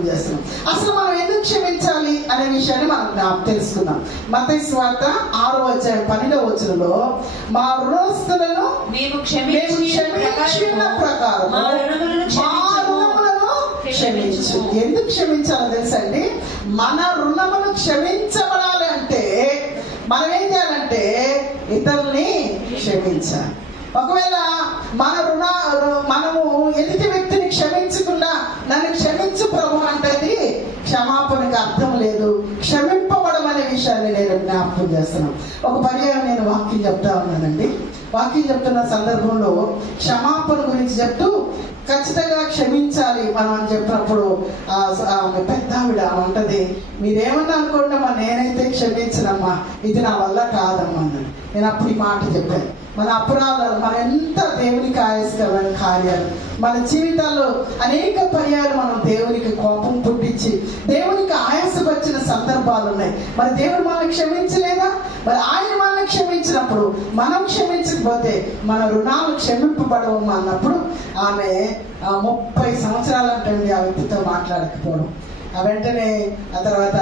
జ్ఞాపకం చేస్తున్నాం. అసలు మనం ఎందుకు క్షమించాలి అనే విషయాన్ని మనం తెలుసుకుందాం. మత్తయి సువార్త 6వ అధ్యాయం 12వ వచనంలో మా రుణస్తులను మేము క్షమించిన ప్రకారం మా రుణములను క్షమించు. ఎందుకు క్షమించాలో తెలుసండి? మన రుణములు క్షమించబడాలి అంటే మనం ఏం చేయాలంటే ఇతరుల్ని క్షమించాలి. ఒకవేళ మనము ఎదుటి వ్యక్తిని క్షమించకుండా నన్ను క్షమించు ప్రభు అంటే క్షమాపణకి అర్థం లేదు. క్షమింపబడమనే విషయాన్ని నేను జ్ఞాపకం చేస్తున్నాను. ఒక పర్యాయం నేను వాక్యం చెప్తా ఉన్నానండి. వాక్యం చెప్తున్న సందర్భంలో క్షమాపణ గురించి చెప్తూ ఖచ్చితంగా క్షమించాలి మనం అని చెప్పినప్పుడు పెద్ద ఆవిడ అంటది, మీరేమన్నా అనుకోండి అమ్మా, నేనైతే క్షమించనమ్మా, ఇది నా వల్ల కాదమ్మా అన్నాడు. నేను అప్పుడు ఈ మాట చెప్పాను. మన అపరాధాలు, మన ఎంత దేవునికి ఆయాసకరమైన కార్యాలు, మన జీవితాల్లో అనేక పర్యాలు మనం దేవునికి కోపం పుట్టించి దేవునికి ఆయాసపరిచిన సందర్భాలు ఉన్నాయి. మరి దేవుడు మనల్ని క్షమించలేదా? మరి ఆయన మనల్ని క్షమించినప్పుడు మనం క్షమించకపోతే మన రుణాలు క్షమింపబడవమ్మా అన్నప్పుడు ఆమె 30 సంవత్సరాలు అంటండి ఆ వ్యక్తితో మాట్లాడకపోవడం. వెంటనే ఆ తర్వాత